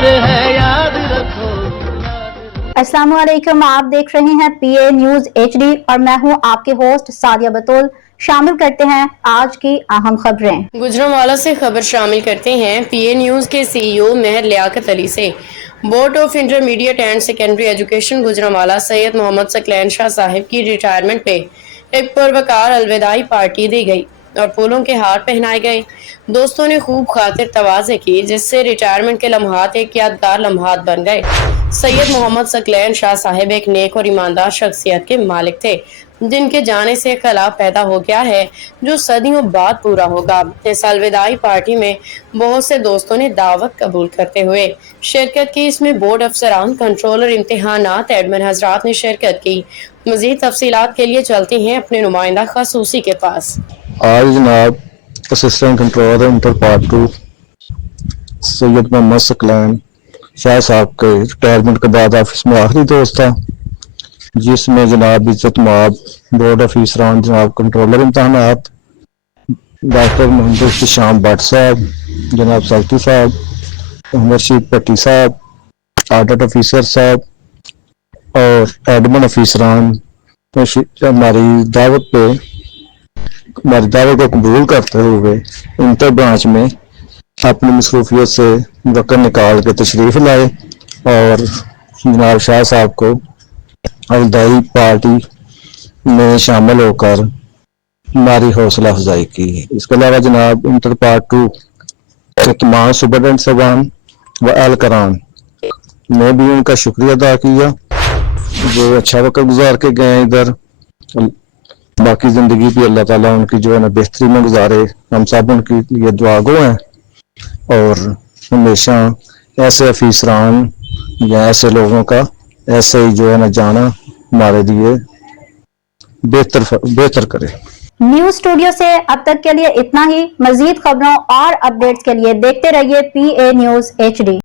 प्यार है, याद रखो। अस्सलाम वालेकुम, आप देख रहे हैं PA न्यूज HD और मैं हूं आपके होस्ट सादिया बतूल। शामिल करते हैं आज की अहम खबरें। गुजरांवाला से खबर शामिल करते हैं PA न्यूज के CEO मेहर लियाकत अली से। Board of intermediate and secondary education Gujranwala Syed Mohammad Saqlain Shah Sahib की रिटायरमेंट पे एक पुरवकार अलविदाई पार्टी दी गई और फूलों के हार पहनाए गए। दोस्तों ने खूब खातिर तवाज़े की, जिससे रिटायरमेंट के लम्हात एक यादगार लम्हात बन गए। सैयद मोहम्मद सकलैन शाह साहिब एक नेक और ईमानदार शख्सियत के मालिक थे, जिनके जाने से खिलाफ पैदा हो गया है जो सदियों बाद पूरा होगा। इस अलविदाई पार्टी में बहुत से दोस्तों ने दावत कबूल करते हुए शिरकत की। इसमें बोर्ड अफसरान, कंट्रोलर इम्तिहानात, एडमिन हजरात ने शिरकत की। मजीद तफसीलात के लिए चलते हैं अपने नुमाइंदा खसूसी के पास। आज जनाब assistant controller inter part 2 Syed Mohammad Saqlain Shah Sahab के रिटायरमेंट के बाद ऑफिस में आखिरी दोस्त था, जिसमें जनाब इज्जत माब बोर्ड ऑफिसरान, जनाब कंट्रोलर इम्तहानात डॉक्टर मोहम्मद शाम भट्ट साहब, जनाब सल्ती साहब, मोहम्मद शीख भट्टी साहब, ऑडिट ऑफिसर साहब और एडमिन ऑफिसरान हमारी दावत को कबूल करते हुए इंटर ब्रांच में अपनी मसरूफियत से वक्त निकाल के तशरीफ लाए और जनाब शाह साहब को अलविदाई पार्टी में शामिल होकर हमारी हौसला अफजाई की। इसके अलावा जनाब इंटर पार्ट 2 के तमाम सुपरडेंट साहबान व एहलकारान ने भी उनका शुक्रिया अदा किया जो अच्छा वक्त गुजार के गए इधर। बाकी जिंदगी भी अल्लाह ताला उनकी जो है ना बेहतरी में गुजारे। हम सब उनके लिए दुआ गो हैं और हमेशा ऐसे अफीसरान या ऐसे लोगों का ऐसे ही जो है ना जाना हमारे लिए बेहतर करे। न्यूज स्टूडियो से अब तक के लिए इतना ही। मजीद खबरों और अपडेट्स के लिए देखते रहिए PA न्यूज HD।